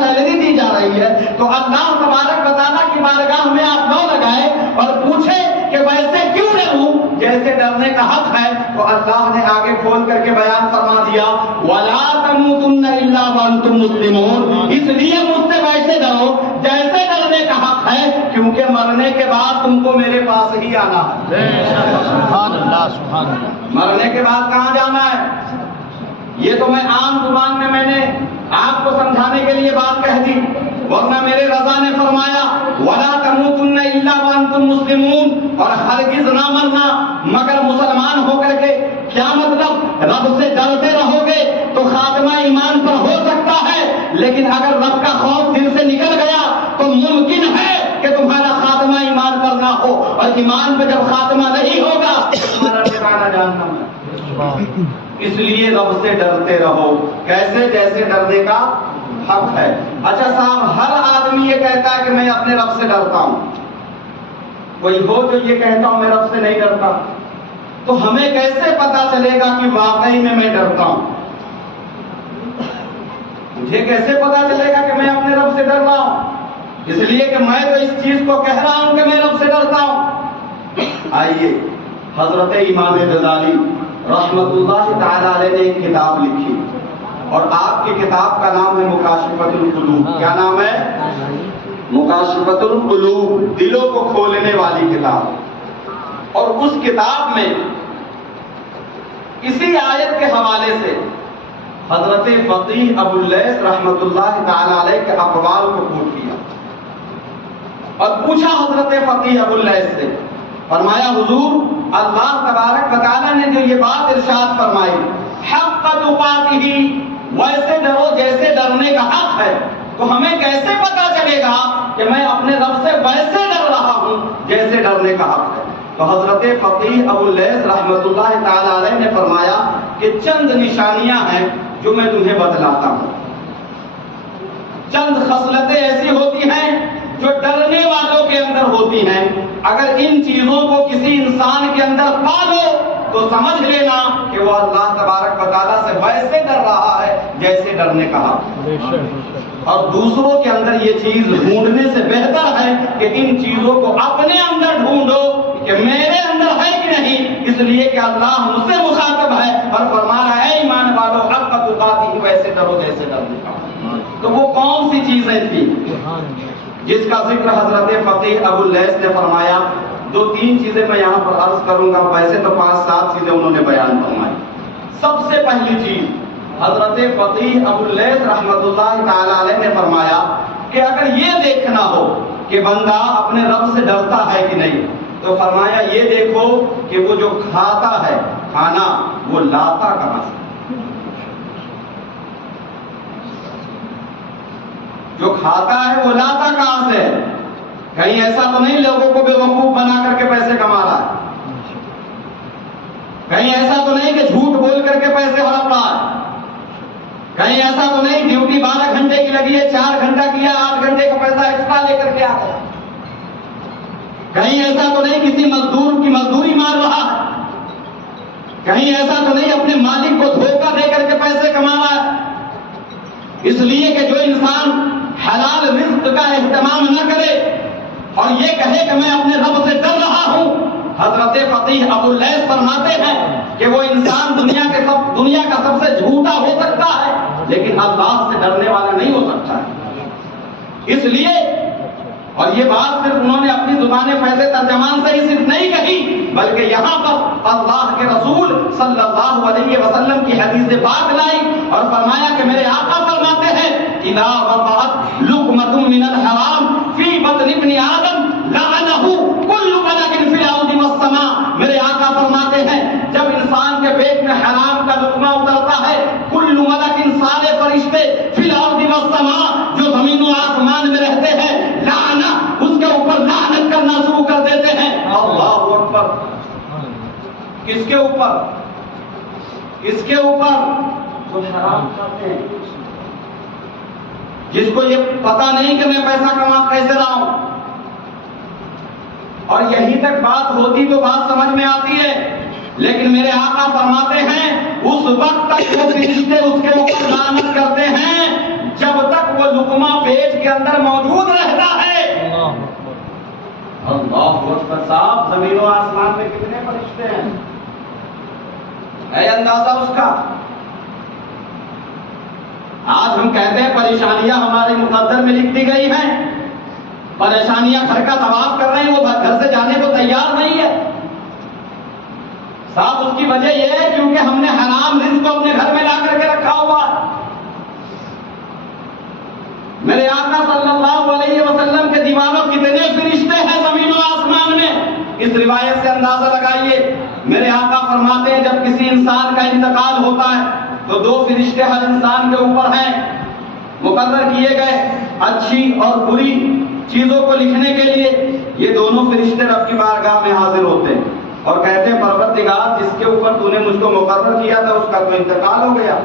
Salary دی جا رہی ہے، تو اللہ تبارک و تعالیٰ کی بارگاہ میں آپ نہ لگائے اور پوچھے کہ ویسے کیوں ڈروں جیسے ڈرنے کا حق ہے. تو اللہ نے آگے کھول کر کے بیان فرما دیا وَلَا تَمُوتُنَّ إِلَّا وَأَنْتُمْ مُسْلِمُونَ، اس لیے مجھ سے ویسے ڈرو جیسے ڈرنے کا حق ہے، کیونکہ مرنے کے بعد تم کو میرے پاس ہی آنا ہے. سبحان اللہ سبحان اللہ. مرنے کے بعد کہاں جانا ہے؟ یہ تو میں عام زبان میں نے آپ کو سمجھانے کے لیے بات کہہ دی، ورنہ میرے رضا نے فرمایا وَلَا تَمُوتُنَّ إِلَّا وَأَنْتُمْ مُسْلِمُونَ، اور ہرگز نہ مرنا مگر مسلمان ہو کر کے. کیا مطلب؟ رب سے ڈرتے رہو گے تو خاتمہ ایمان پر ہو سکتا ہے، لیکن اگر رب کا خوف دل سے نکل گیا تو ممکن ہے کہ تمہارا خاتمہ ایمان پر نہ ہو، اور ایمان پہ جب خاتمہ نہیں ہوگا تمہارا ٹھکانہ جہنم ہے. اس لیے رب سے ڈرتے رہو. کیسے؟ جیسے ڈرنے کا حق ہے. اچھا صاحب، ہر آدمی یہ کہتا ہے کہ میں اپنے رب سے ڈرتا ہوں. کوئی ہو جو یہ کہتا ہوں میں رب سے نہیں ڈرتا، تو ہمیں کیسے پتا چلے گا کہ واقعی میں ڈرتا ہوں؟ مجھے کیسے پتا چلے گا کہ میں اپنے رب سے ڈر رہا ہوں؟ اس لیے کہ میں تو اس چیز کو کہہ رہا ہوں کہ میں رب سے ڈرتا ہوں. آئیے، حضرت امام غزالی رحمت اللہ تعالی علیہ نے ایک کتاب لکھی، اور آپ کی کتاب کا نام ہے مکاشفۃ القلوب. کیا نام ہے؟ مکاشفۃ القلوب، دلوں کو کھولنے والی کتاب. اور اس کتاب میں اسی آیت کے حوالے سے حضرت فقیہ ابو اللیث رحمت اللہ تعالی علیہ کے اقوال کو پوچھ لیا، اور پوچھا حضرت فقیہ ابو اللیث سے، فرمایا حضور اللہ تبارک و تعالیٰ نے جو یہ بات ارشاد فرمائی حق تقاتہ، ویسے ڈرو جیسے ڈرنے کا حق ہے، تو ہمیں کیسے پتا چلے گا کہ میں اپنے رب سے ویسے ڈر رہا ہوں جیسے ڈرنے کا حق ہے؟ تو حضرت فقیہ ابو اللیث رحمت اللہ تعالی علیہ نے فرمایا کہ چند نشانیاں ہیں جو میں تمہیں بتلاتا ہوں. چند خصلتیں ایسی ہوتی ہیں جو ڈرنے والوں کے اندر ہوتی ہیں. اگر ان چیزوں کو کسی انسان کے اندر پا لو تو سمجھ لینا کہ وہ اللہ تبارک و تعالیٰ سے ویسے ڈر رہا ہے جیسے ڈرنے کا حق. اور دوسروں کے اندر یہ چیز ڈھونڈنے سے بہتر ہے کہ ان چیزوں کو اپنے اندر ڈھونڈو کہ میرے اندر ہے کہ نہیں، اس لیے کہ اللہ مجھ سے مخاطب ہے اور فرما رہا ہے ایمان والو حق تقاتہ، ویسے ڈرو جیسے ڈرنے کا حق. تو وہ کون سی چیزیں تھیں جس کا ذکر حضرت فقیہ ابو اللیث نے فرمایا؟ 2-3 چیزیں میں یہاں پر عرض کروں گا، ویسے تو 5-7 چیزیں انہوں نے بیان فرمائی. سب سے پہلی چیز حضرت فقیہ ابو اللیث رحمت اللہ تعالی علیہ نے فرمایا کہ اگر یہ دیکھنا ہو کہ بندہ اپنے رب سے ڈرتا ہے کہ نہیں، تو فرمایا یہ دیکھو کہ وہ جو کھاتا ہے کھانا وہ لاتا کہاں سے. جو کھاتا ہے وہ لاتا کہاں سے؟ کہیں ایسا تو نہیں لوگوں کو بے وقوف بنا کر کے پیسے کما رہا ہے؟ کہیں ایسا تو نہیں کہ جھوٹ بول کر کے پیسے ہڑپ رہا ہے؟ کہیں ایسا تو نہیں ڈیوٹی 12 گھنٹے کی لگی ہے 4 گھنٹہ کیا 8 گھنٹے کا پیسہ ایکسٹرا لے کر کے آ گیا؟ کہیں ایسا تو نہیں کسی مزدور کی مزدوری مار رہا ہے؟ کہیں ایسا تو نہیں اپنے مالک کو دھوکہ دے کر کے پیسے کما رہا ہے؟ اس لیے کہ جو انسان حلال رزق کا اہتمام نہ کرے اور یہ کہے کہ میں اپنے رب سے ڈر رہا ہوں، حضرت فقیہ ابو اللیث فرماتے ہیں کہ وہ انسان دنیا کا سب سے جھوٹا ہو سکتا ہے لیکن اللہ سے ڈرنے والا نہیں ہو سکتا ہے. اس لیے، اور یہ بات صرف انہوں نے اپنی زبان فیض ترجمان سے ہی صرف نہیں کہی، بلکہ یہاں پر اللہ کے رسول صلی اللہ علیہ وسلم کی حدیث پاک لائی اور فرمایا کہ میرے آقا فرماتے ہیں اذا وقعت لقمۃ من الحرام فی بطن ابن آدم لعنہ کل ملک فی الارض والسماء. میرے آقا فرماتے ہیں جب انسان کے پیٹ میں حرام کا لقمہ اترتا ہے، کل ملک، سارے فرشتے، فی الارض والسماء، جو زمین و آسمان میں رہتے ہیں، لعنہ، اس کے اوپر لعنت کرنا شروع کر دیتے ہیں. اللہ اکبر. کس کے اوپر؟ کس کے اوپر؟ جو حرام کھاتے ہیں، جس کو یہ پتا نہیں کہ میں پیسہ کما کیسے رہا ہوں. اور یہیں تک بات ہوتی تو بات سمجھ میں آتی ہے، لیکن میرے آقا فرماتے ہیں اس وقت تک وہ فرشتے اس کے اوپر لعنت کرتے ہیں جب تک وہ لقمہ کے اندر موجود رہتا ہے۔ اللہ اکبر صاحب، زمین و آسمان میں کتنے فرشتے ہیں، ہے اندازہ اس کا؟ آج ہم کہتے ہیں پریشانیاں ہمارے مقدر میں لکھ دی گئی ہیں، پریشانیاں گھر کا طواف کر رہے ہیں، وہ گھر سے جانے کو تیار نہیں ہے۔ صاحب اس کی وجہ یہ ہے کیونکہ ہم نے حرام رزق کو اپنے گھر میں لا کر کے رکھا ہوا ہے۔ میرے آقا صلی اللہ علیہ وسلم کے دیوانوں کتنے فرشتے ہیں زمین و آسمان میں، اس روایت سے اندازہ لگائیے۔ میرے آقا فرماتے ہیں جب کسی انسان کا انتقال ہوتا ہے تو 2 فرشتے ہر انسان کے اوپر ہیں، مقرر کیے گئے اچھی اور بری چیزوں کو لکھنے کے لیے۔ یہ دونوں فرشتے رب کی بارگاہ میں حاضر ہوتے ہیں اور کہتے ہیں پروردگار، جس کے اوپر تو نے مجھ کو مقرر کیا تھا اس کا تو انتقال ہو گیا،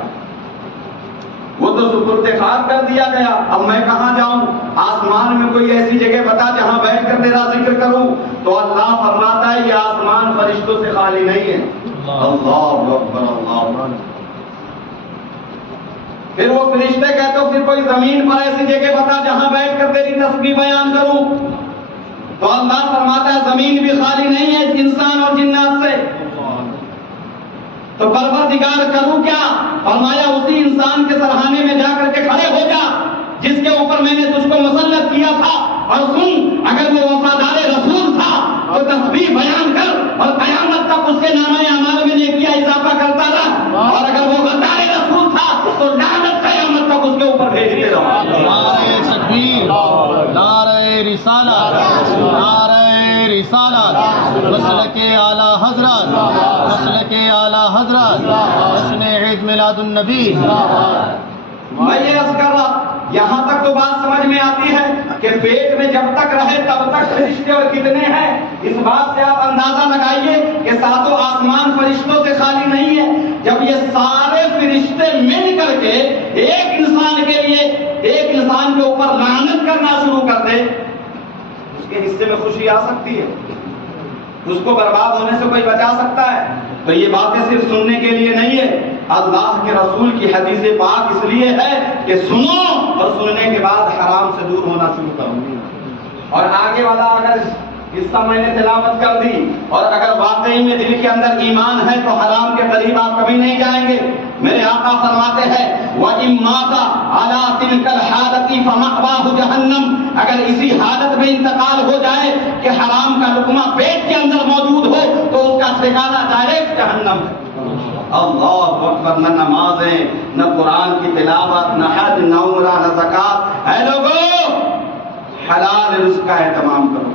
وہ تو سپرد خاک کر دیا گیا، اب میں کہاں جاؤں؟ آسمان میں کوئی ایسی جگہ بتا جہاں بیٹھ کر تیرا ذکر کروں۔ تو اللہ فرماتا ہے یہ آسمان فرشتوں سے خالی نہیں ہے۔ اللہ اکبر، اللہ۔ پھر وہ فرشتے کہتے ہو پھر کوئی زمین پر ایسی جگہ بتا جہاں بیٹھ کر تیری تسبیح بیان کروں۔ تو اللہ فرماتا ہے زمین بھی خالی نہیں ہے انسان اور جنات سے۔ تو پروردگار کروں کیا؟ فرمایا اسی انسان کے سرہانے میں جا کر کے کھڑے ہو جا جس کے اوپر میں نے تجھ کو مسلط کیا تھا، اور سن اگر وہ وفادار رسول تھا تو تسبیح بیان کر اور قیامت تک اس کے نامہ اعمال میں نیکیاں اضافہ کرتا رہا، اور اگر وہ غدار رسول تھا تو لعنت قیامت تک اس کے اوپر بھیجتے رہو۔ نعرہ تکبیر، نعرہ رسالت، نعرہ رسالت، مسلک اعلی حضرت، مسلک اعلی حضرت، جشن عید میلاد النبی۔ میں یہ عرض کر رہا، یہاں تک تو بات سمجھ میں آتی ہے کہ پیٹ میں جب تک رہے تب تک فرشتے اور کتنے ہیں، اس بات سے آپ اندازہ لگائیے کہ 7 آسمان فرشتوں سے خالی نہیں ہے۔ جب یہ سارے فرشتے مل کر کے ایک انسان کے لیے، ایک انسان کے اوپر لعنت کرنا شروع کر دے، اس کے حصے میں خوشی آ سکتی ہے؟ اس کو برباد ہونے سے کوئی بچا سکتا ہے؟ تو یہ باتیں صرف سننے کے لیے نہیں ہے، اللہ کے رسول کی حدیث پاک اس لیے ہے کہ سنو اور سننے کے بعد حرام سے دور ہونا شروع کرو۔ اور آگے والا اگر حصہ میں نے تلاوت کر دی اور اگر واقعی میں دل کے اندر ایمان ہے تو حرام کے قریب آپ کبھی نہیں جائیں گے۔ میرے آقا فرماتے ہیں وَإِن مَاتَ عَلَىٰ تِلْكَ الْحَالَةِ فَمَأْوَاهُ جَهَنَّمَ، اگر اسی حالت میں انتقال ہو جائے کہ حرام کا لقمہ پیٹ کے اندر موجود ہو تو اس کا ٹھکانہ ڈائریکٹ جہنم ہے۔ اللہ اکبر، نہ نمازیں، نہ قرآن کی تلاوت، نہ حج، نہ عمرہ، نہ زکات۔ اے لوگو، حلال رزق کا اہتمام کرو۔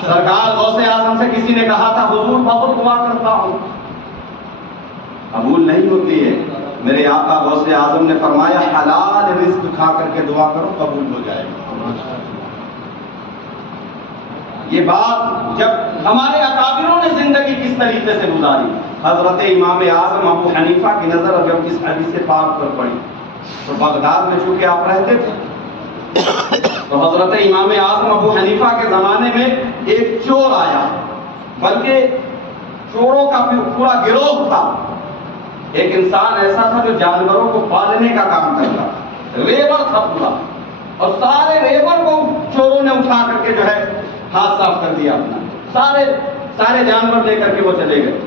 سرکار غوث اعظم سے کسی نے کہا تھا حضور بہت دعا کرتا ہوں، قبول نہیں ہوتی ہے۔ میرے آقا غوث اعظم نے فرمایا حلال رزق کھا کر کے دعا کرو، قبول ہو جائے گا۔ یہ بات جب ہمارے اکابروں نے زندگی کس طریقے سے گزاری، حضرت امام اعظم ابو حنیفہ کی نظر جب اس حدیث پاک پر پڑی تو بغداد میں چونکہ آپ رہتے تھے تو حضرت امام اعظم ابو حنیفہ کے زمانے میں ایک چور آیا، بلکہ چوروں کا پورا گروہ تھا۔ ایک انسان ایسا تھا جو جانوروں کو پالنے کا کام کرتا، ریبر تھا پورا، اور سارے ریبر کو چوروں نے اٹھا کر کے جو ہے ہاتھ صاف کر دیا اپنا، سارے جانور لے کر کے وہ چلے گئے۔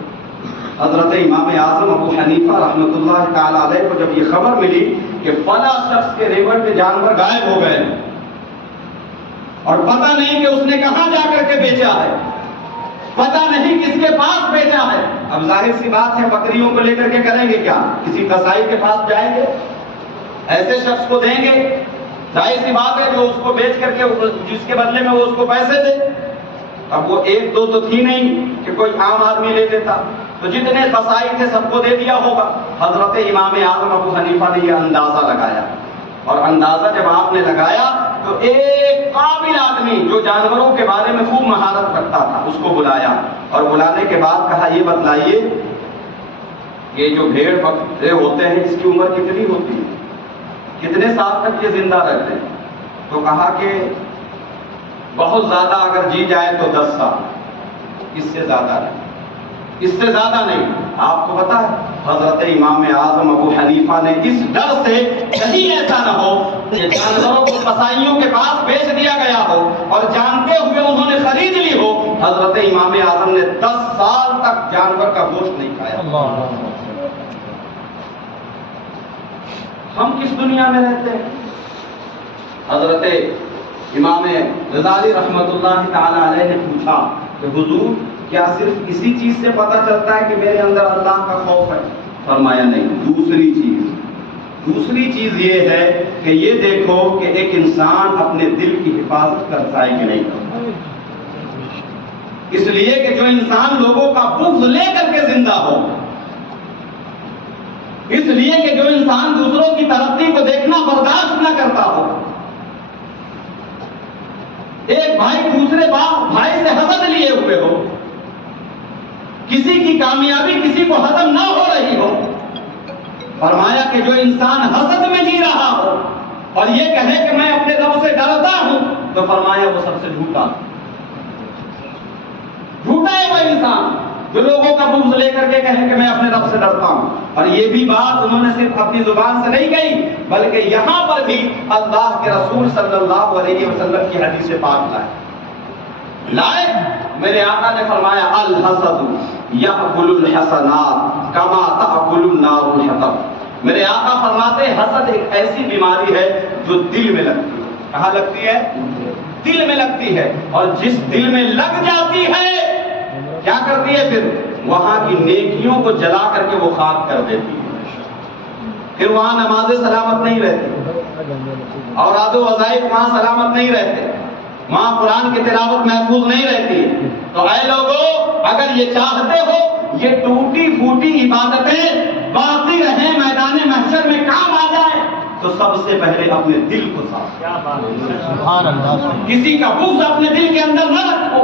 حضرت امام اعظم ابو حنیفہ رحمۃ اللہ تعالی علیہ کو جب یہ خبر ملی کہ فلاں شخص کے ریبر کے جانور غائب ہو گئے اور پتہ نہیں کہ اس نے کہاں جا کر کے بیچا ہے، پتہ نہیں کس کے پاس بیچا ہے، اب ظاہر سی بات ہے بکریوں کو لے کر کے کریں گے کیا؟ کسی قصائی کے پاس جائیں گے، ایسے شخص کو دیں گے، ظاہر سی بات ہے جو اس کو بیچ کر کے جس کے بدلے میں وہ اس کو پیسے دے۔ اب وہ 1-2 تو تھی نہیں کہ کوئی عام آدمی لے لیتا، تو جتنے قصائی تھے سب کو دے دیا ہوگا۔ حضرت امام اعظم ابو حنیفہ نے یہ اندازہ لگایا، اور اندازہ جب آپ نے لگایا تو ایک قابل آدمی جو جانوروں کے بارے میں خوب مہارت رکھتا تھا اس کو بلایا، اور بلانے کے بعد کہا یہ بتلائیے یہ جو بھیڑ بکرے ہوتے ہیں اس کی عمر کتنی ہوتی ہے، کتنے سال تک یہ زندہ رہتے ہیں؟ تو کہا کہ بہت زیادہ اگر جی جائے تو 10 سال، اس سے زیادہ نہیں، اس سے زیادہ نہیں۔ آپ کو پتا ہے حضرت امام اعظم ابو حنیفہ نے اس ڈر سے کہیں ایسا نہ ہو کہ جانوروں کو کسائیوں کے پاس بیچ دیا گیا ہو اور جانتے ہوئے انہوں نے خرید لی ہو، حضرت امام اعظم نے 10 سال تک جانور کا گوشت نہیں کھایا۔ ہم کس دنیا میں رہتے ہیں؟ حضرت امام غزالی رحمت اللہ تعالی علیہ نے پوچھا کہ حضور کیا صرف اسی چیز سے پتہ چلتا ہے کہ میرے اندر اللہ کا خوف ہے؟ فرمایا نہیں، دوسری چیز یہ ہے کہ یہ دیکھو کہ ایک انسان اپنے دل کی حفاظت کرتا ہے کہ نہیں کرتا۔ اس لیے کہ جو انسان لوگوں کا بغض لے کر کے زندہ ہو، اس لیے کہ جو انسان دوسروں کی ترقی کو دیکھنا برداشت نہ کرتا ہو، ایک بھائی دوسرے بھائی سے حسد لیے ہوئے ہو، کسی کی کامیابی کسی کو ہضم نہ ہو رہی ہو، فرمایا کہ جو انسان حسد میں جی رہا ہو اور یہ کہے کہ میں اپنے رب سے ڈرتا ہوں، تو فرمایا وہ سب سے جھوٹا ہے وہ انسان جو لوگوں کا بغض لے کر کے کہے کہ میں اپنے رب سے ڈرتا ہوں۔ اور یہ بھی بات انہوں نے صرف اپنی زبان سے نہیں کہی، بلکہ یہاں پر بھی اللہ کے رسول صلی اللہ علیہ وسلم کی حدیث پاک لائے۔ میرے آقا نے فرمایا الحسد یأکل الحسنات کما تأکل النار الحطب۔ میرے آقا فرماتے حسد ایک ایسی بیماری ہے جو دل میں لگتی ہے۔ کہاں لگتی ہے؟ دل میں لگتی ہے، اور جس دل میں لگ جاتی ہے کیا کرتی ہے؟ پھر وہاں کی نیکیوں کو جلا کر کے وہ خاک کر دیتی ہے، پھر وہاں نمازیں سلامت نہیں رہتی، اور و وظائف وہاں سلامت نہیں رہتے، وہاں قرآن کی تلاوت محفوظ نہیں رہتی۔ تو اے لوگوں، اگر یہ چاہتے ہو یہ ٹوٹی پھوٹی عبادتیں باقی رہیں، میدان محشر میں کام آ جائے، تو سب سے پہلے اپنے دل کو صاف کرو۔ کسی کا بغض اپنے دل کے اندر نہ رکھو،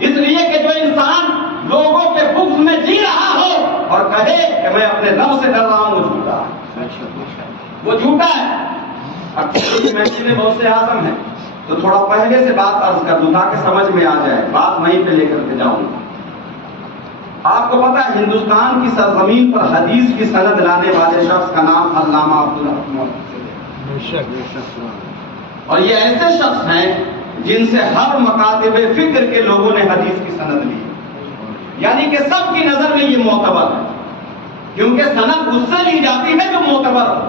اس لیے کہ جو انسان لوگوں کے بغض میں جی رہا ہو اور کہے کہ میں اپنے رب سے ڈر رہا ہوں، وہ جھوٹا ہے، وہ جھوٹا ہے۔ اب محفلیں بہت سے اعظم ہیں، تو تھوڑا پہلے سے بات عرض کر دوں تاکہ سمجھ میں آ جائے، بات وہیں پہ لے کر کے جاؤں گا۔ آپ کو پتا ہے ہندوستان کی سرزمین پر حدیث کی سند لانے والے شخص کا نام علامہ عبدالحق، اور یہ ایسے شخص ہیں جن سے ہر مکاتب فکر کے لوگوں نے حدیث کی سند لی، یعنی کہ سب کی نظر میں یہ معتبر ہے، کیونکہ سند اس سے لی جاتی ہے جو معتبر ہو۔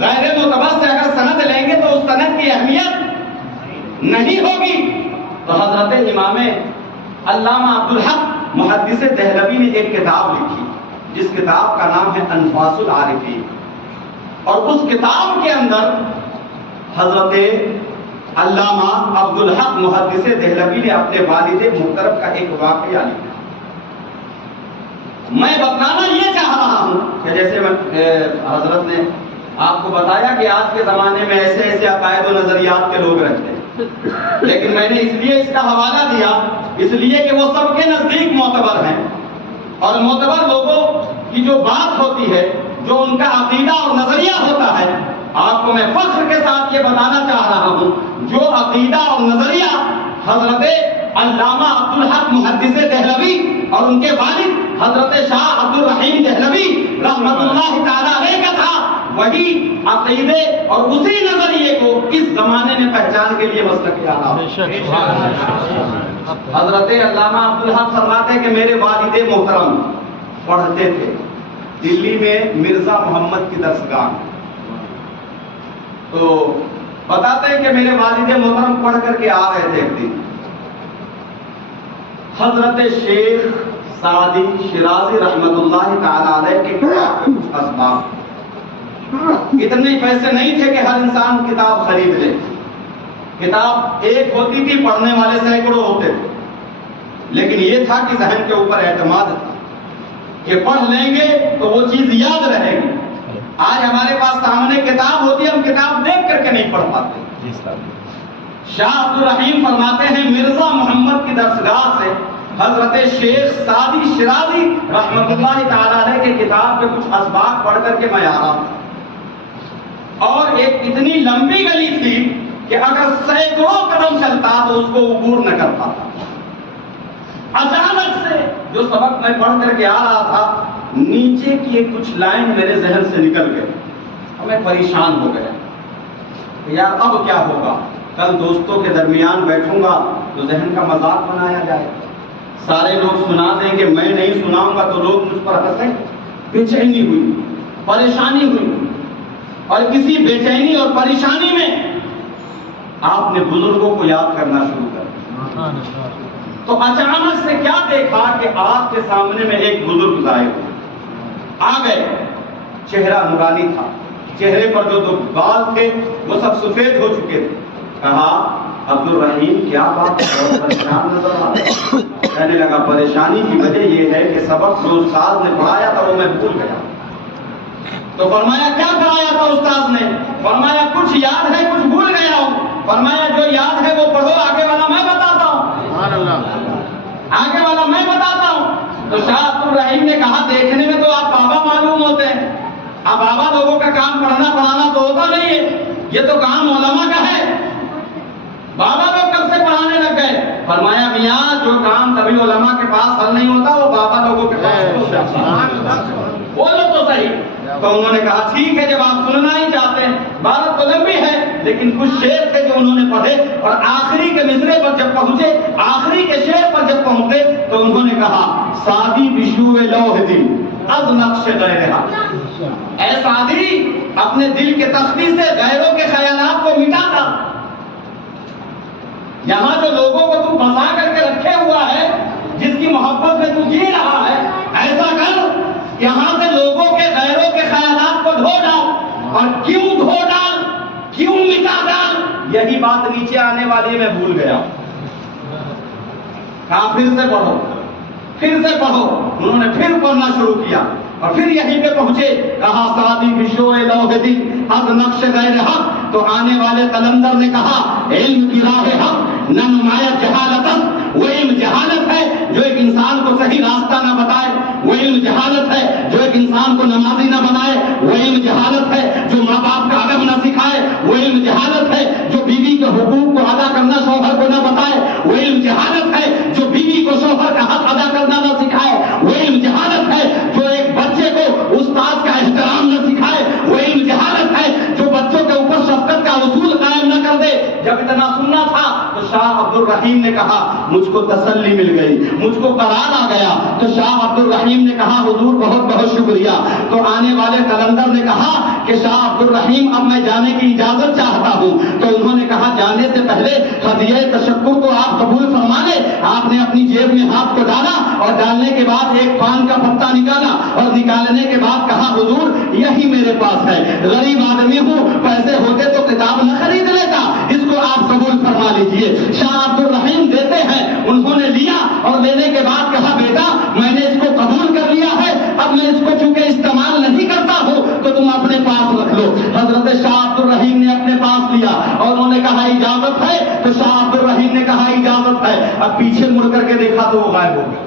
غیر معتبر سے اگر سند لیں گے تو اس سند کی اہمیت نہیں ہوگی۔ تو حضرت امام علامہ عبدالحق محدث دہلوی نے ایک کتاب لکھی جس کتاب کا نام ہے انفاس العارفین، اور اس کتاب کے اندر حضرت علامہ عبدالحق محدث دہلوی نے اپنے والد محترم کا ایک واقعہ لکھا۔ میں بتانا یہ چاہ رہا ہوں کہ جیسے حضرت نے آپ کو بتایا کہ آج کے زمانے میں ایسے ایسے عقائد و نظریات کے لوگ رہتے ہیں، لیکن میں نے اس لیے اس کا حوالہ دیا اس لیے کہ وہ سب کے نزدیک معتبر ہیں، اور معتبر لوگوں کی جو بات ہوتی ہے، جو ان کا عقیدہ اور نظریہ ہوتا ہے، آپ کو میں فخر کے ساتھ یہ بتانا چاہ رہا ہوں، جو عقیدہ اور نظریہ حضرت علامہ عبدالحق محدث دہلوی اور ان کے والد حضرت شاہ عبد الرحیم دہلوی رحمت اللہ تعالی علیہ کا تھا، وہی عقیدے اور اسی نظریے کو اس زمانے میں پہچان کے لیے مسلک اعلیٰ۔ حضرت علامہ عبدالحق فرماتے کہ میرے والد محترم پڑھتے تھے دلی میں مرزا محمد کی درسگاہ، تو بتاتے ہیں کہ میرے والد محترم پڑھ کر کے آ رہے تھے ایک دن، حضرت شیخ سعدی شیرازی رحمت اللہ تعالی علیہ کے کتاب کے کچھ اسباب، اتنے پیسے نہیں تھے کہ ہر انسان کتاب خرید لے، کتاب ایک ہوتی تھی، پڑھنے والے سینکڑوں ہوتے تھے، لیکن یہ تھا کہ ذہن کے اوپر اعتماد تھا کہ پڑھ لیں گے تو وہ چیز یاد رہے گی۔ آج ہمارے پاس سامنے کتاب ہوتی ہے، ہم کتاب دیکھ کر کے نہیں پڑھ پاتے۔ شاہ عبد الرحیم فرماتے ہیں مرزا محمد کی درسگاہ سے حضرت شیخ سعدی شیرازی رحمت اللہ تعالی علیہ کے کتاب کے کچھ اسباق پڑھ کر کے میں آ رہا تھا، اور ایک اتنی لمبی گلی تھی کہ اگر سینکڑوں قدم چلتا تو اس کو عبور نہ کر پاتا۔ اچانک سے جو سبق میں پڑھ کر کے آ رہا تھا، نیچے کی کچھ لائن میرے ذہن سے نکل گئے اور میں پریشان ہو گیا۔ کہ یار اب کیا ہوگا، کل دوستوں کے درمیان بیٹھوں گا تو ذہن کا مذاق بنایا جائے، سارے لوگ سنا دیں گے، میں نہیں سناؤں گا تو لوگ مجھ پر ہنسیں۔ بے چینی ہوئی، پریشانی ہوئی، اور کسی بے چینی اور پریشانی میں آپ نے بزرگوں کو یاد کرنا شروع کر دیا۔ تو اچانک سے کیا دیکھا کہ آپ کے سامنے میں ایک بزرگ ظاہر ہوئے، آ گئے، چہرہ نورانی تھا، چہرے پر جو دو بال تھے وہ سب سفید ہو چکے تھے۔ کہا عبد الرحیم کیا بات ہے، بہت پریشان نظر آ رہا ہے۔ کہنے لگا پریشانی کی وجہ یہ ہے کہ سبق جو استاد نے پڑھایا تھا وہ میں بھول گیا۔ تو فرمایا کیا پڑھایا تھا استاد نے؟ فرمایا کچھ یاد ہے کچھ بھول گیا ہوں۔ فرمایا جو یاد ہے وہ پڑھو، آگے والا میں بتاتا ہوں، آگے والا میں بتاتا ہوں۔ تو شاہ عبد الرحیم نے کہا دیکھنے میں تو آپ بابا معلوم ہوتے ہیں، اب بابا لوگوں کا کام پڑھنا پڑھانا تو ہوتا نہیں ہے، یہ تو کام علماء کا ہے، بابا لوگ کب سے پڑھانے لگ گئے؟ فرمایا میاں جو کام کبھی علماء کے پاس حل نہیں ہوتا وہ بابا لوگوں کے پاس ہوتا ہے، بولو تو صحیح۔ تو انہوں نے کہا ٹھیک ہے جب آپ سننا ہی چاہتے ہیں، بات تو لمبی ہے لیکن کچھ شعر تھے جو انہوں نے پڑھے، اور آخری کے مصرے پر جب پہنچے، آخری کے شعر پر جب پہنچے تو انہوں نے کہا سادی بشوء لوح دل از نقش غیرہا، اے سادی اپنے دل کے تختی سے غیروں کے خیالات کو مٹا کر، یہاں جو لوگوں کو تو بسا کر کے رکھے ہوا ہے، جس کی محبت میں تو جی رہا ہے، ایسا کر یہاں سے لوگوں کے غیروں کے خیالات کو دھو ڈال، اور کیوں دھو ڈال، کیوں مٹا ڈال، یہی بات نیچے آنے والی میں بھول گیا۔ کہا پھر سے پڑھو، پھر سے پڑھو۔ انہوں نے پھر پڑھنا شروع کیا اور پھر یہیں پہ پہنچے، کہا سادی بشوء لوح دل از نقش غیر حق۔ تو آنے والے قلندر نے کہا علم کی راہ حق نہ نمایاں جہالت، وہ علم جہالت ہے جو ایک انسان کو صحیح راستہ نہ بتائے، وہ علم جہالت ہے جو ایک انسان کو نمازی نہ بنائے، وہ علم جہالت ہے جو ماں باپ کا ادب نہ سکھائے، وہ علم جہالت ہے جو بیوی کے حقوق کو ادا کرنا شوہر کو نہ بتائے، وہ علم جہالت ہے جو بیوی کو شوہر کا حق ادا کرنا نہ سکھائے، وہ علم جہالت ہے جو ایک بچے کو استاد کا احترام نہ سکھائے، وہ علم جہالت ہے جو بچوں کے اوپر شفقت کا اصول قائم نہ کر دے۔ جب اتنا سننا تھا تو شاہ عبد الرحیم نے کہا مجھ کو تسلی مل گئی، مجھ کو قرار آ گیا۔ تو شاہ عبد الرحیم نے کہا حضور بہت بہت شکریہ۔ تو آنے والے قلندر نے کہا کہ شاہ عبد الرحیم اب میں جانے کی اجازت چاہتا ہوں۔ تو انہوں نے کہا جانے سے پہلے ہدیہ تشکر کو آپ قبول فرما لیں۔ آپ نے اپنی جیب میں ہاتھ کو ڈالا اور ڈالنے کے بعد ایک پان کا پتا نکالا اور نکالنے کے بعد کہا حضور یہی میرے پاس ہے، غریب آدمی ہوں، پیسے ہوتے تو کتاب نہ خرید لیتا، اس کو آپ قبول فرما لیجئے۔ شاہ عبد الرحیم دیتے ہیں، انہوں نے لیا اور لینے کے بعد کہا بیٹا میں نے اس کو قبول کر لیا ہے، اب میں اس کو چونکہ استعمال نہیں کرتا ہوں تو تم اپنے پاس رکھ لو۔ حضرت شاہ عبد الرحیم نے اپنے پاس لیا اور انہوں نے کہا اجازت ہے؟ تو شاہ عبد الرحیم نے کہا اجازت ہے۔ اب پیچھے مڑ کر کے دیکھا تو وہ غائب ہو گیا۔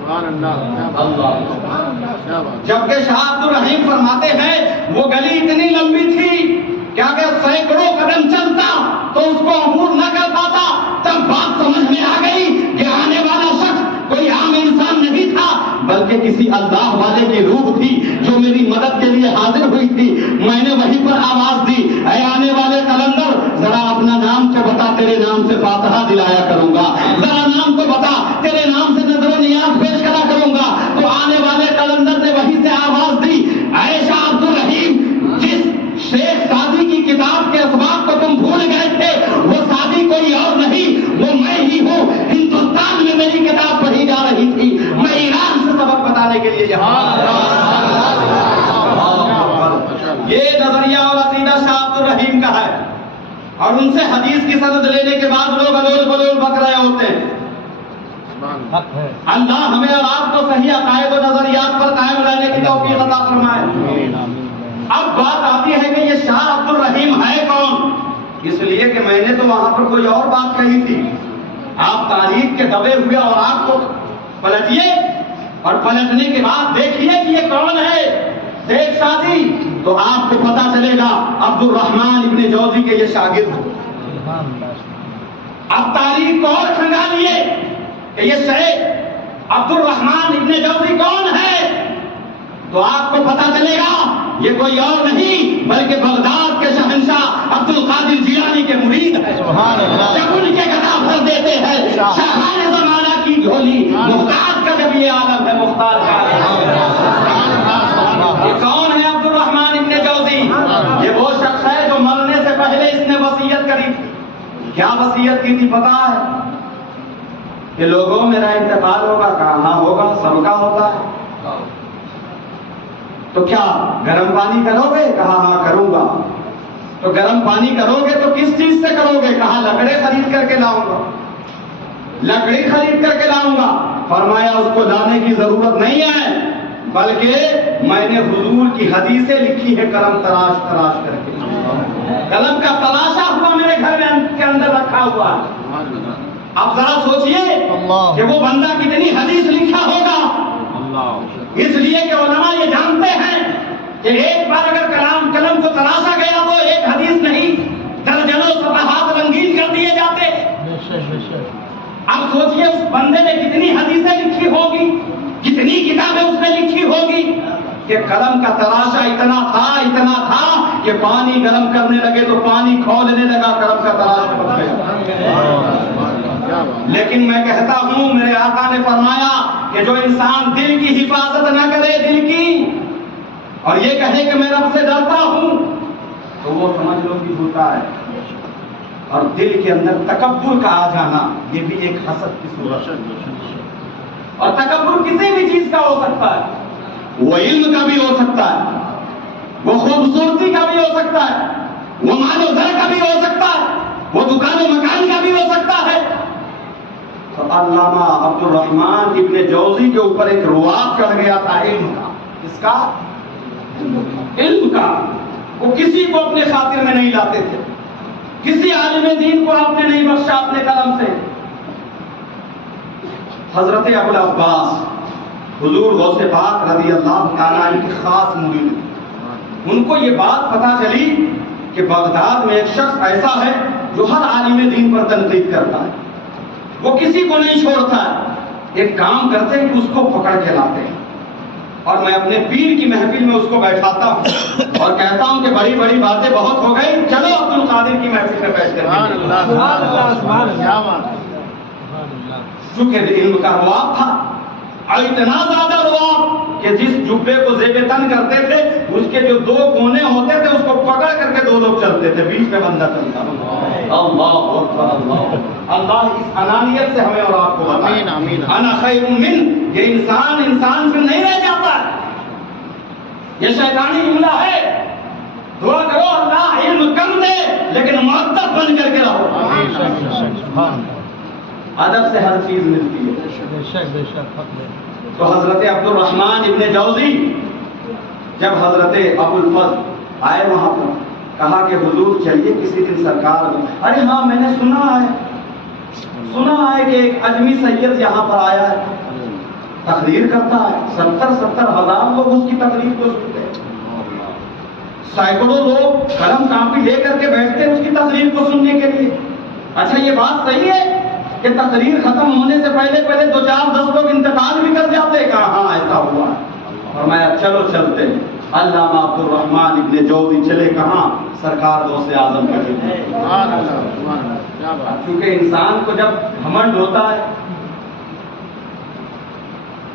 جبکہ شاہ عبد الرحیم فرماتے ہیں وہ گلی اتنی لمبی تھی کہ اگر سینکڑوں قدم چلتا تو اس کو عبور نہ کر پاتا۔ تب بات سمجھ میں آ گئی کہ آنے والا شخص کوئی عام انسان نہیں تھا بلکہ کسی اللہ والے کی روح تھی جو میری مدد کے لیے حاضر ہوئی تھی۔ میں نے وہیں پر آواز دی اے آنے والے قلندر ذرا اپنا نام تو بتا، تیرے نام سے فاتحہ دلایا کروں گا، ذرا نام تو بتا، تیرے نام سے نظر و نیاز پیش کرا کروں گا۔ تو آنے والے قلندر نے وہیں سے آواز دی اے شاہ عبد الرحیم جس شیخ سعدی کی کتاب کے اسباب کو تم بھول گئے تھے وہ سعدی کوئی اور نہیں، وہ میں ہی ہوں۔ ہندوستان میں میری کتاب پڑھی جا رہی تھی، میں ایران سے سبق بتانے کے لیے یہاں۔ یہ نظریہ اور عقیدہ شاہ عبد الرحیم کا ہے، اور ان سے حدیث کی سند لینے کے بعد لوگ الول بلول بک رہے ہوتے ہیں۔ اللہ ہمیں اور آپ کو صحیح عقائد و نظریات پر قائم رہنے کی توفیق عطا فرمائے۔ اب بات آتی ہے کہ یہ شاہ عبد الرحیم ہے کون؟ اس لیے کہ میں نے تو وہاں پر کوئی اور بات کہی تھی۔ آپ تاریخ کے دبے ہوئے اور آپ کو پلٹیے اور پلٹنے کے بعد دیکھیے کہ یہ کون ہے شیخ سعدی، تو آپ کو پتا چلے گا عبد الرحمن ابن جوزی کے یہ شاگرد ہو۔ اب تاریخ کو اور کھنگالیے کہ یہ شیخ عبد الرحمن ابن جوزی کون ہے، تو آپ کو پتا چلے گا یہ کوئی اور نہیں بلکہ بغداد کے شہنشاہ عبد القادر جیلانی کے سبحان اللہ جب ان کے گدا بھر دیتے ہیں شاہان زمانہ کی جھولی محتاج کا جب یہ عالم ہے مختار کا یہ کون ہے عبد الرحمن ابن جوزی یہ وہ شخص ہے جو مرنے سے پہلے اس نے وصیت کری تھی کیا وصیت کی تھی پتا ہے کہ لوگوں میرا انتقال ہوگا کہاں ہوگا سب کا ہوتا ہے تو کیا گرم پانی کرو گے کہا ہاں کروں گا تو گرم پانی کرو گے تو کس چیز سے کرو گے کہا لکڑے خرید کر کے لاؤں گا لکڑی خرید کر کے لاؤں گا فرمایا اس کو لانے کی ضرورت نہیں ہے بلکہ میں نے حضور کی حدیثیں لکھی ہے قلم تراش تراش کر کے قلم کا تلاشا ہوا میرے گھر کے اندر رکھا ہوا ہے اب ذرا سوچئے کہ وہ بندہ کتنی حدیث لکھا ہوگا اس لیے کہ علماء یہ جانتے ہیں کہ ایک بار اگر قلم کو تراشا گیا تو ایک حدیث نہیں درجنوں صفحات رنگین کر دیے جاتے اب سوچئے اس بندے نے کتنی حدیثیں لکھی ہوگی کتنی کتابیں اس نے لکھی ہوگی کہ قلم کا تراشا اتنا تھا کہ پانی گرم کرنے لگے تو پانی کھولنے لگا قلم کا تراشا بن گیا لیکن میں کہتا ہوں میرے آقا نے فرمایا کہ جو انسان دل کی حفاظت نہ کرے دل کی اور یہ کہے کہ میں رب سے ڈرتا ہوں تو وہ سمجھ لو کہ جھوٹا ہے اور دل کے اندر تکبر کا آ جانا یہ بھی ایک حسد کی صورت ہے اور تکبر کسی بھی چیز کا ہو سکتا ہے وہ علم کا بھی ہو سکتا ہے وہ خوبصورتی کا بھی ہو سکتا ہے وہ مال و زر کا بھی ہو سکتا ہے وہ دکان و مکان کا بھی ہو سکتا ہے تو علامہ عبد الرحمن ابن جوزی کے اوپر ایک رعب چڑھ گیا تھا علم کا اس کا علم کا وہ کسی کو اپنے خاطر میں نہیں لاتے تھے کسی عالم دین کو آپ نے نہیں بخشا اپنے قلم سے حضرت ابو العباس حضور غوث پاک رضی اللہ تعالیٰ عنہ کی خاص مرید ان کو یہ بات پتہ چلی کہ بغداد میں ایک شخص ایسا ہے جو ہر عالم دین پر تنقید کرتا ہے وہ کسی کو نہیں چھوڑتا ہے ایک کام کرتے ہیں کہ اس کو پکڑ کے لاتے ہیں اور میں اپنے پیر کی محفل میں اس کو بیٹھاتا ہوں اور کہتا ہوں کہ بڑی بڑی باتیں بہت ہو گئی چلو عبد القادر کی محفل میں بیٹھ کر چونکہ علم کا رعب تھا اور اتنا زیادہ رعب کہ جس جبے کو زیب تن کرتے تھے اس کے جو دو کونے ہوتے تھے اس کو پکڑ کر کے دو لوگ چلتے تھے بیچ میں بندہ چلتا اللہ اکبر اللہ اس انانیت سے ہمیں اور آپ کو بتائیں انا خیر من یہ انسان پھر نہیں رہ جاتا یہ شیطانی جملہ ہے دعا کرو اللہ علم کم دے لیکن مؤدب بن کر کے رہو ادب سے ہر چیز ملتی ہے تو حضرت عبد الرحمن ابن جوزی جب حضرت ابو الفضل آئے وہاں پر کہا کہ حضور چلیے کسی دن سرکار ارے ہاں میں نے سنا ہے کہ ایک اجمی سید یہاں پر آیا ہے تقریر کرتا ہے 70 ہزار لوگ اس کی تقریر کو سنتے ہیں سینکڑوں لوگ قلم کاپی لے کر کے بیٹھتے ہیں اس کی تقریر کو سننے کے لیے اچھا یہ بات صحیح ہے کہ تقریر ختم ہونے سے پہلے 2-4-10 لوگ انتقال بھی کر جاتے ہیں کہا ہاں ایسا ہوا فرمایا چلو چلتے ہیں علامہ عبد الرحمن ابن جوزی چلے کہاں سرکار غوث اعظم کا کیونکہ انسان کو جب گھمنڈ ہوتا ہے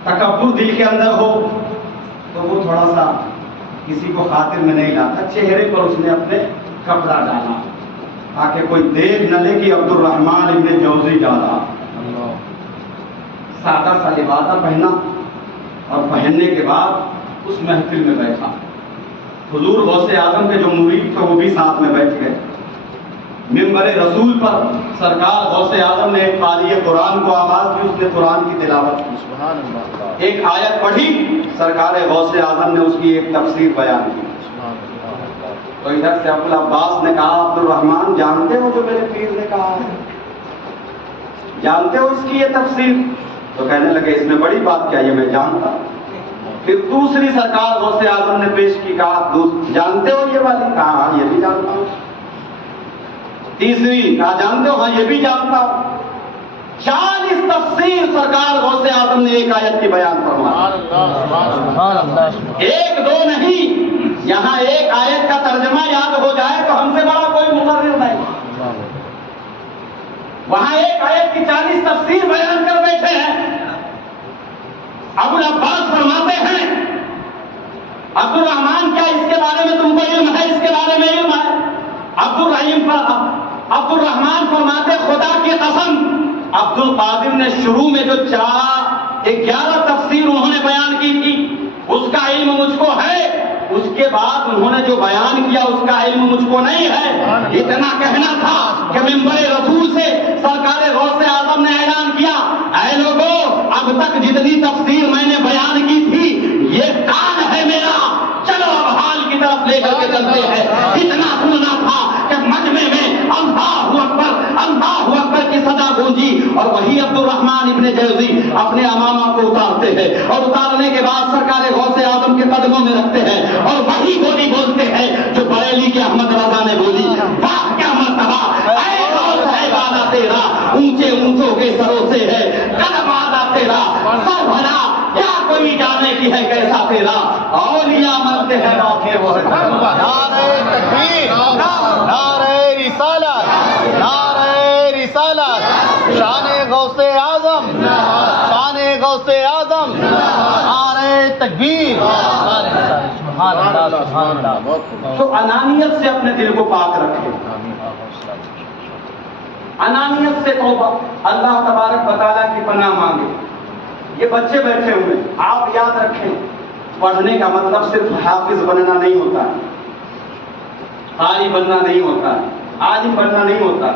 تکبر دل کے اندر ہو تو وہ تھوڑا سا کسی کو خاطر میں نہیں لاتا چہرے پر اس نے اپنے کپڑا ڈالا تاکہ کوئی دیکھ نہ لے کہ عبد الرحمن ابن جوزی ڈالا سادہ سا لبادہ پہنا اور پہننے کے بعد اس محفل میں بیٹھا حضور غوث اعظم کے جو مرید تھے وہ بھی ساتھ میں بیٹھ گئے منبر رسول پر سرکار غوث اعظم نے ایک قاری قرآن کو آواز دی اس نے قرآن کی تلاوت کی ایک آیت پڑھی سرکار غوث اعظم نے اس کی ایک تفسیر بیان کی تو ادھر سے ابو العباس نے کہا عبد الرحمن جانتے ہو جو میرے پیر نے کہا ہے جانتے ہو اس کی یہ تفسیر تو کہنے لگے اس میں بڑی بات کیا یہ میں جانتا پھر دوسری سرکار غوث اعظم نے پیش کی کہا جانتے ہو یہ والی کہا ہاں یہ بھی جانتا ہوں تیسری کہا جانتے ہو ہاں یہ بھی جانتا ہوں 40 تفسیر سرکار غوث اعظم نے ایک آیت کی بیان فرمایا ایک دو نہیں یہاں ایک آیت کا ترجمہ یاد ہو جائے تو ہم سے بڑا کوئی مقرر نہیں وہاں ایک آیت کی 40 تفسیر بیان کر بیٹھے ہیں. ابو العباس فرماتے ہیں عبد الرحمان کیا اس کے بارے میں تم کو علم ہے؟ اس کے بارے میں علم ہے. عبد الرحمان فرماتے خدا کی قسم عبد القادر نے شروع میں جو 11 تفسیر انہوں نے بیان کی تھی اس کا علم مجھ کو ہے. اس کے بعد انہوں نے جو بیان کیا اس کا علم مجھ کو نہیں ہے. اتنا کہنا تھا کہ ممبر رسول سے سرکار غوث اعظم نے اعلان کیا اے لوگوں اب تک جتنی تفسیر میں نے بیان کی تھی یہ کان ہے میرا, چلو اب حال کی طرف لے کر کے چلتے ہیں. اتنا سننا تھا کہ مجمع میں اللہ اکبر کی صدا گونجی اور وہی عبد الرحمان ابن جوزی اپنے امامہ کو اتارتے ہیں اور اتارنے کے بعد سرکار غوث اعظم کے قدموں میں رکھتے ہیں اور وہی بولی بولتے ہیں جو بریلی کے احمد رضا نے بولی. واہ کیا مرتبہ اے غوث ہے وعدہ تیرا اونچے اونچوں کے سروں سے ہے قدم وعدہ تیرا سر بھلا کیا کوئی جانے کی ہے کیسا تیرا اولیاء مرتے ہیں موقع وہ ہے. نعرہ تکبیر, نعرہ رسالت, نعرہ رسالت, شان غوث اعظم, شان غوث اعظم, نعرہ تکبیر. سبحان اللہ, سبحان اللہ. تو انانیت سے اپنے دل کو پاک رکھے, انانیت سے توبہ, اللہ تبارک و تعالیٰ کی پناہ مانگے. یہ بچے بیٹھے ہوئے آپ یاد رکھیں پڑھنے کا مطلب صرف حافظ بننا نہیں ہوتا, قاری بننا نہیں ہوتا, عالم بننا نہیں ہوتا.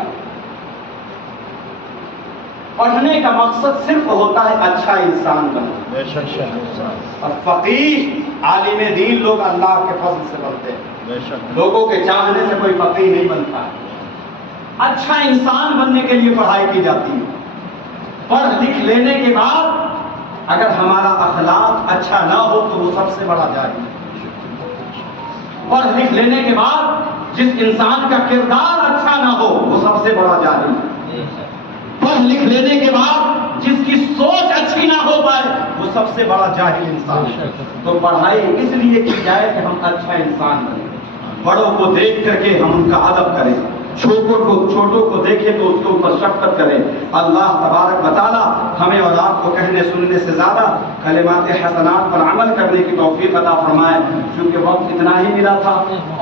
پڑھنے کا مقصد صرف ہوتا ہے اچھا انسان بننا. اور فقیہ عالم دین لوگ اللہ کے فضل سے بنتے ہیں, لوگوں کے چاہنے سے کوئی فقیہ نہیں بنتا. اچھا انسان بننے کے لیے پڑھائی کی جاتی ہے. پڑھ لکھ لینے کے بعد اگر ہمارا اخلاق اچھا نہ ہو تو وہ سب سے بڑا جاہل. پڑھ لکھ لینے کے بعد جس انسان کا کردار اچھا نہ ہو وہ سب سے بڑا جاہل. پڑھ لکھ لینے کے بعد جس کی سوچ اچھی نہ ہو پائے وہ سب سے بڑا جاہل انسان ہے. تو پڑھائی اس لیے کی جائے کہ ہم اچھا انسان بنیں, بڑوں کو دیکھ کر کے ہم ان کا ادب کریں, چھوٹوں کو دیکھے تو اس کے اوپر شفقت کرے. اللہ تبارک و تعالی ہمیں اور آپ کو کہنے سننے سے زیادہ کلمات حسنات پر عمل کرنے کی توفیق عطا فرمائے. چونکہ وقت اتنا ہی ملا تھا,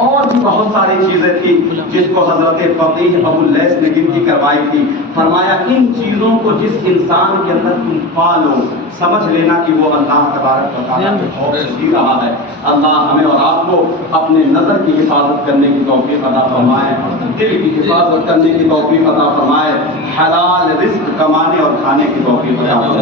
اور بھی بہت ساری چیزیں تھی جس کو حضرت فقیہ ابو اللیث نے گنتی کروائی تھی. فرمایا ان چیزوں کو جس انسان کے اندر تم پالو سمجھ لینا کہ وہ اللہ تبارک و تعالیٰ کے خوف سے جی رہا ہے. اللہ ہمیں اور آپ کو اپنے نظر کی حفاظت کرنے کی توفیق عطا فرمائے, دل کی حفاظت کرنے کی توفیق عطا فرمائے, حلال رزق کمانے اور کھانے کی توفیق عطا فرمائے.